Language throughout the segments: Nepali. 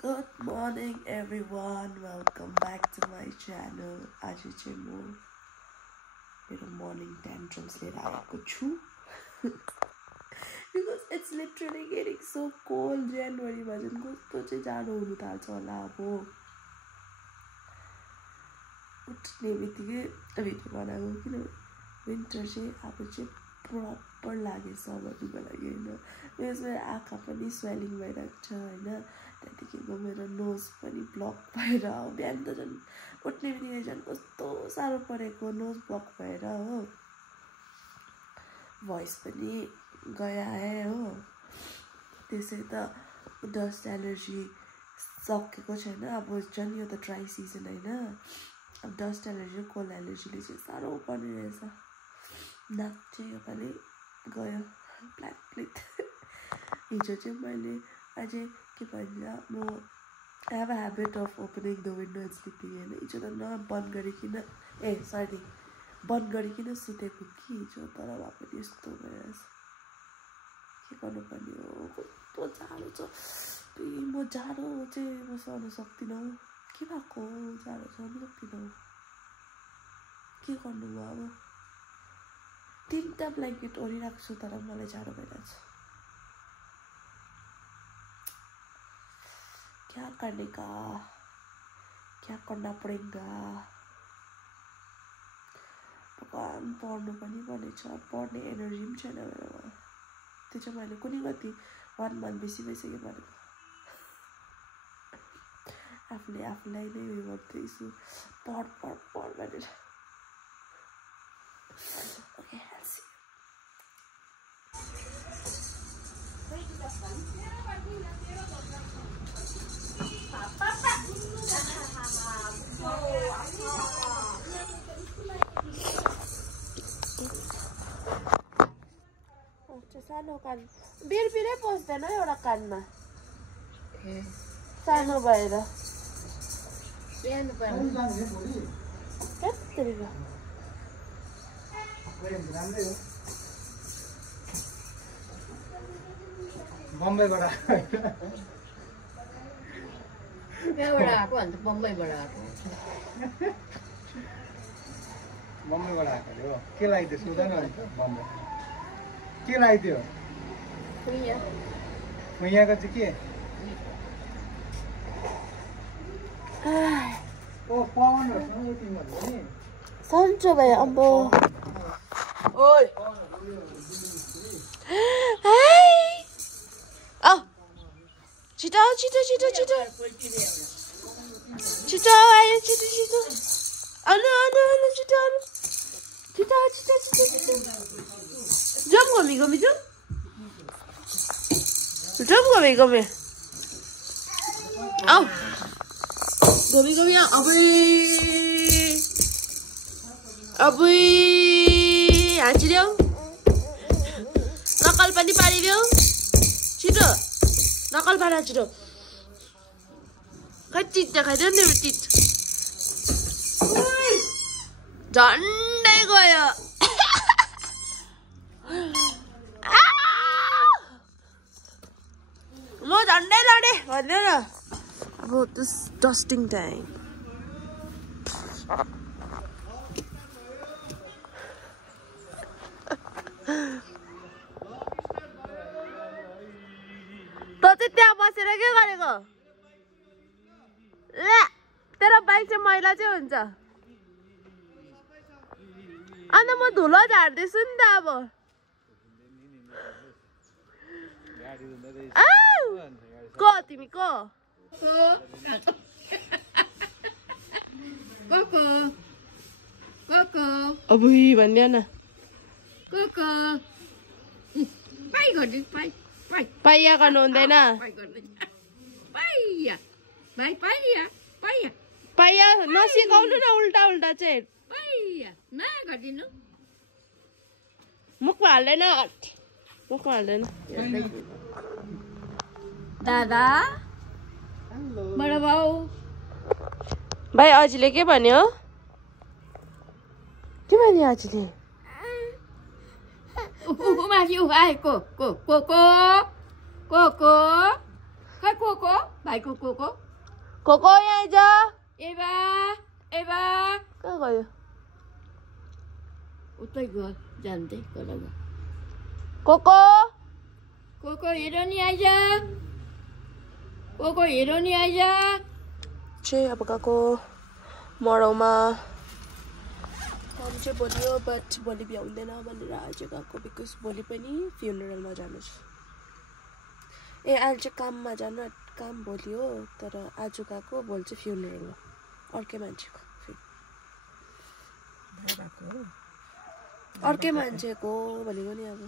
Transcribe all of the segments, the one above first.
Good morning everyone, welcome back to my channel. आज चाहिँ म मेरो morning tantrums लिएर आएको छु because it's literally getting so cold. January मा चाहिँ कस्तो चाहिँ जाडो हुन थाल्छ होला अब उठ्ने बित्तिकै भिडियो बनाएको किन विन्टर चाहिँ अब चाहिँ प्रपर लाग्यो समरमा लागि हैन मेरो आँखा पनि स्वेलिङ भइरहेको छ हैन त्यतिखेर मेरो नोज पनि ब्लक भएर बिहान त झन् उठ्ने बित्तिकै झन् कस्तो साह्रो परेको नोज ब्लक भएर हो भोइस पनि गयो आयो हो त्यसै त डस्ट एलर्जी सकेको छैन अब झन् यो त ड्राई सिजन हैन अब डस्ट एलर्जी कोल्ड एलर्जीले चाहिँ साह्रो पर्ने रहेछ नाक चाहिँ यो पालि गयो ब्ल्याक प्लेट हिजो चाहिँ मैले अझै के भन्छ म I have a habit of opening the window and sleeping हैन हिजो त न बन्द गरिकन बन्द गरिकन सुतेको कि हिजो तर भए पनि यस्तो भइरहेछ के गर्नुपर्ने हो कस्तो जाडो छ म जाडो चाहिँ म सहन सक्दिनँ के भएको जाडो सहन सक्दिनँ के गर्नु भयो अब 3टा ब्ल्याङ्केट ओढिरहेको छु तर मलाई जाडो भइरहेछ क्या करने का क्या करना पड़ेगा भगवान पढ्नु पनि पर्नेछ पढ्ने एनर्जी पनि छैन मेरोमा त्यो चाहिँ मैले कुनै गति 1 month बेसी भइसक्यो भनेको आफूले आफूलाई नै उयो गर्दैछु पढ भनेर Okay, I'll see you. सानो कान बिरबिरै पस्दैन एउटा कानमा सानो भएर बम्बईबाट त्यहाँबाट आएको अन्त बम्बईबाट आएको बम्बईबाट आएको हो के लाग्यो सोध न अन्त बम्बई के लाग्यो यहाँको चाहिँ के ओ पवनहरुसँग यति भन्नु नि सन्चो भयो अम्बो ओइ हाय आ छिटो आयो छिटो आनु छिटो जम घुमी आऊ घुमी अबुई हाँसिदेऊ नकल पनि पारिदेऊ छिटो नकल पारा छिटो खै चिज देखाइदेऊ नि चिज झन्डै गयो म झन्डै लडे भन्यो न अब दिस डस्टिङ टाइम त चाहिँ त्यहाँ बसेर के गरेको ला तेरो बाइक चाहिँ मैला चाहिँ हुन्छ अन्त म धुलो झार्दैछु नि त अब को तिमी को अब भन्यो न पाइया गर्नु हुँदैन पाइया नसिकाउनु न उल्टा चाहिँ मुखमा हाल्दैन दादा बडा बाउ भाइ अजीले के भन्यो अजीले माथि आएको को खै कोको भाइको कोको कोको यहाँ आइज एबा एबा कहाँ गयो उतै गयो जान्दै कल कोको कोको हेरो नि आइज कोको हेरो नि आइज चाहिँ अब गएको मरौमा काम चाहिँ भोलि हो बट भोलि भ्याउँदैन भनेर आज गएको बिकज भोलि पनि फ्युनरलमा जानु छ ए अहिले चाहिँ काममा जानु काम भोलि हो तर आज गएको भोलि चाहिँ फ्युनरल हो अर्कै मान्छेको अर्कै मान्छेको भनेको नि अब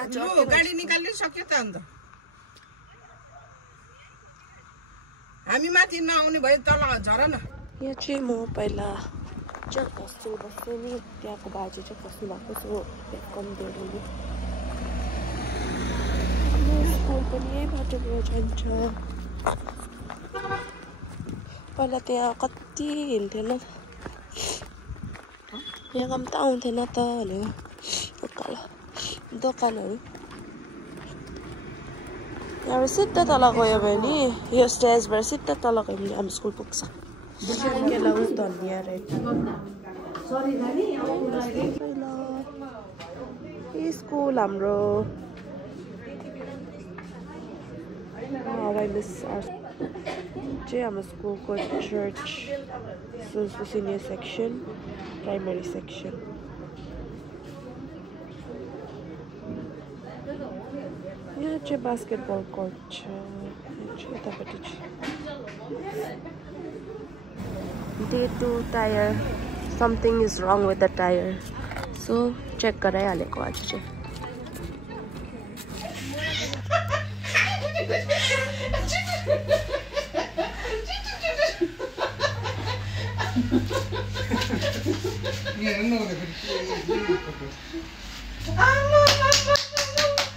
आज गाडी निकाल्नै सक्यो त अन्त हामी माथि नआउने भयो तल झर न यहाँ चाहिँ म पहिला जहाँ हस्टेल बस्छु नि त्यहाँको बाजे चाहिँ बस्नु भएको छु कमजोर हुने स्कुल पनि यही बाटोबाट जान्छ पहिला त्यहाँ कति हिँड्थेन यहाँ काम त आउँथेन त भनेर उकालो दोकानहरू यहाँ सिधा तल गयो भने यो स्टेजबाट सिधा तल गयो भने हाम्रो स्कुल पुग्छ धनियाँ स्कुल हाम्रो चाहिँ हाम्रो स्कुलको church senior section primary section यहाँ चाहिँ बास्केटबल कोर्ट छ यतापट्टि चाहिँ Day 2 tire. Something is wrong with the tire. So check गराइहालेको आज चाहिँ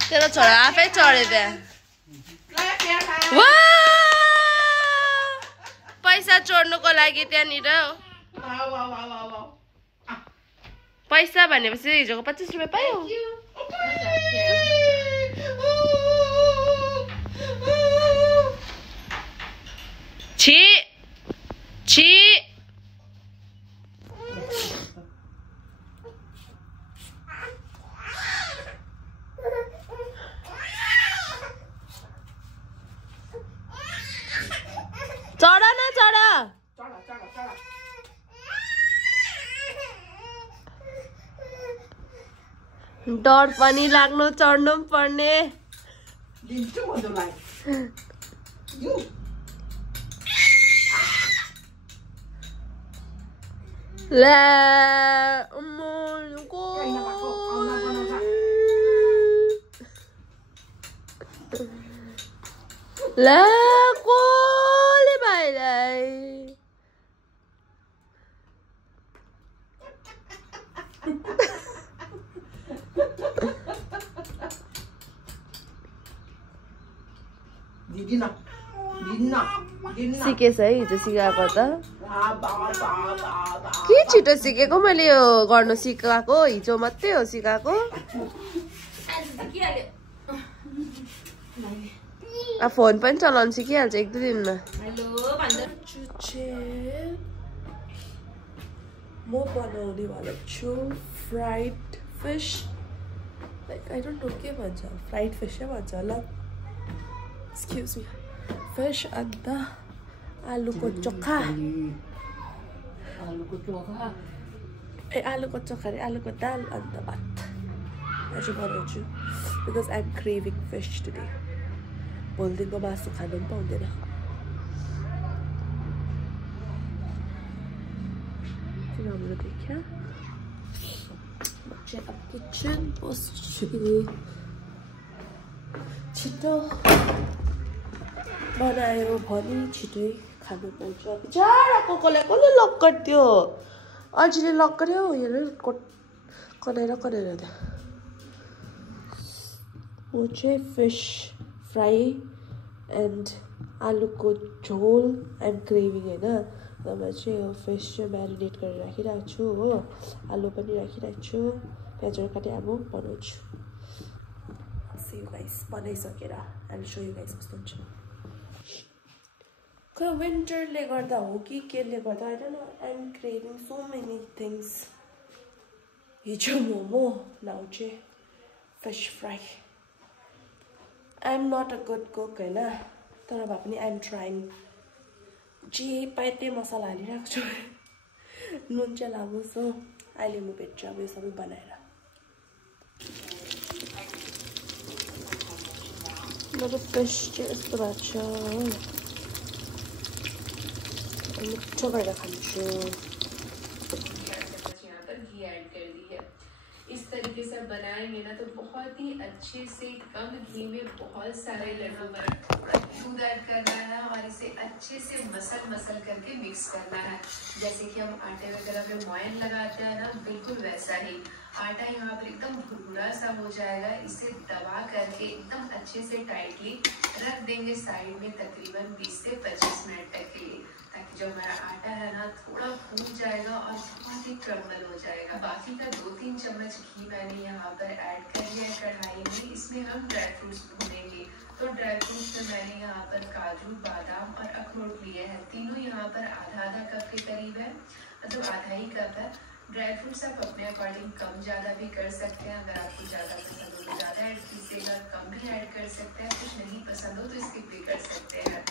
तेरो छोरा आफै चढ्यो त्यहाँ पैसा चोर्नुको लागि त्यहाँनिर पैसा भनेपछि हिजोको 25 रुपियाँ पायो छि छि चढ न चढ डर पनि लाग्नु चढ्नु पनि पर्ने कोले भाइलाई सिकेछ है हिजो सिकाएको त के छिटो सिकेको मैले यो गर्नु सिकाएको हिजो मात्रै हो सिकाएको फोन पनि चलाउनु सिकिहाल्छ 1-2 दिनमा म बनाउने वाला छु fried fish like I don't no के भन्छ फ्राइड फिश भन्छ होला एक्सक्युज मी फिश अन्त आलुको चोखा ए आलुको चोखा रे आलुको दाल अन्त भात आज बनाउँछु because I am craving fish today भोलिदेखिको मासु खानु पनि पाउँदैन राम्रो देखियो म चाहिँ अब किचन बस्छु छिटो बनायो भने छिटै खानु पाउँछ बिचारा कसले लक गरिदियो अल्छीले लक गर्यो हेर कनाएर त म चाहिँ फिस फ्राई एन्ड आलुको झोल आइएम क्रेभिङ होइन म चाहिँ यो फिस चाहिँ म्यारिनेट गरेर राखिरहेको छु हो आलु पनि राखिरहेको छु प्याजहरू काटेर अब बनाउँछु सी यु गाइस बनाइसकेर I will show you guys कस्तो हुन्छ खै विन्टरले गर्दा हो कि केले गर्दा I don't know I am craving so many things हिजो मोमो नाउ चाहिँ fish fry I am not a good cook होइन तर भए पनि आई एम ट्राइङ जे पाए त्यही मसला हालिरहेको छु नुन चाहिँ लाग्नु सो अहिले म भेट्छु अब यो सबै बनाएर मेरो फिस चाहिँ यस्तो भएको छ मिठो गरेर खान्छु इस तरीके से बनाएंगे ना तो बहुत ही अच्छे से कम घी में बहुत सारे लड्डू दूध ऐड करना है और इसे अच्छे से मसल करके मिक्स करना है। जैसे कि हम आटे वगैरह पे मोयन लगाते हैं ना, बिल्कुल वैसा ही आटा यहाँ पर एकदम भुरभुरा सा हो जाएगा। इसे दबा करके एकदम अच्छे से टाइटली रख देंगे साइड में तकरीबन 20 से 25 मिनट तक के लिए, ताकि जो हमारा आटा है ना थोड़ा फूल जाएगा और बहुत ही क्रम्बल हो जाएगा। बाकी का 2-3 चम्मच घी मैंने यहाँ पर ऐड कर लिया है कढ़ाई में। इसमें हम ड्राई फ्रूट्स भूनेंगे। तो ड्राई फ्रूट्स में मैंने यहाँ पर काजू, बादाम और अखरोट लिए हैं। तीनों यहाँ पर आधा कप के करीब है, मतलब आधा ही कप है। ड्राई फ्रूट्स आप अपने अकॉर्डिंग कम ज़्यादा भी कर सकते हैं। अगर आपको ज़्यादा पसंद हो तो ज़्यादा ऐड कीजिएगा, कम भी ऐड कर सकते हैं। कुछ नहीं पसंद हो तो स्किप भी कर सकते हैं।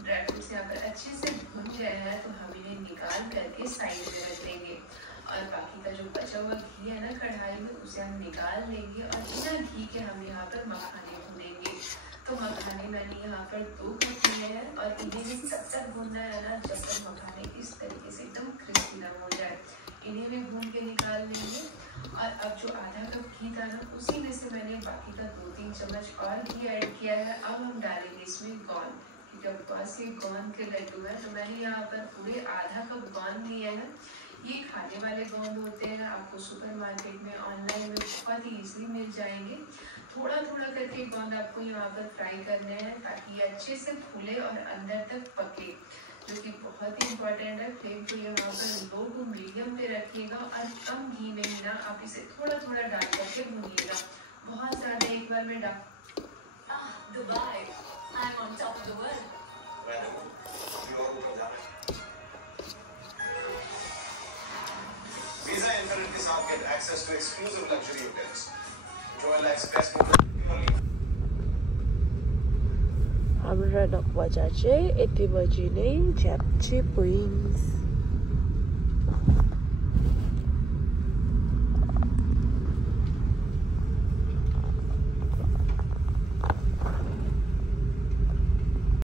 ड्राई फ्रूट्स यहाँ पर अच्छे से भुन गए हैं तो हम इन्हें निकाल करके साइड में रख देंगे और बाकी का जो बचा हुआ घी है ना कढ़ाई में उसे हम निकाल लेंगे और बिना घी के हम यहाँ पर मखाने भूनेंगे। तो मखाने मैंने यहाँ पर 2 कप लिए हैं और इन्हें भी तब तक भूनना है ना जब तक मखाने इस तरीके से एकदम क्रिस्पी ना हो जाए। इन्हें भी भून के निकाल लेंगे और अब जो आधा कप घी था ना उसी में से मैंने बाकी का 2-3 चम्मच और घी ऐड किया है। अब हम डालेंगे इसमें गोंद, क्योंकि अब पास ये गोंद के लड्डू है तो मैंने यहाँ पर पूरे आधा कप गोंद लिए हैं। ये खाने वाले गोंद होते हैं, आपको सुपरमार्केट में ऑनलाइन में बहुत ही ईजिली मिल जाएंगे। थोड़ा थोड़ा करके गोंद आपको यहाँ पर फ्राई करने हैं ताकि ये अच्छे से फूले और अंदर तक पके, जो कि बहुत ही इम्पोर्टेंट है। फ्लेम को यहाँ पर लो टू मीडियम पे रखिएगा और कम घी में ही ना आप इसे थोड़ा थोड़ा डाल करके भूनिएगा। बहुत ज़्यादा एक बार में डाल Dubai I'm on top of the world. Visa Infinite के साथ get access to exclusive luxury hotels. Royal Express हाम्रो नक बजार चाहिँ यति बजी नै झ्याप्ची पुइन्स।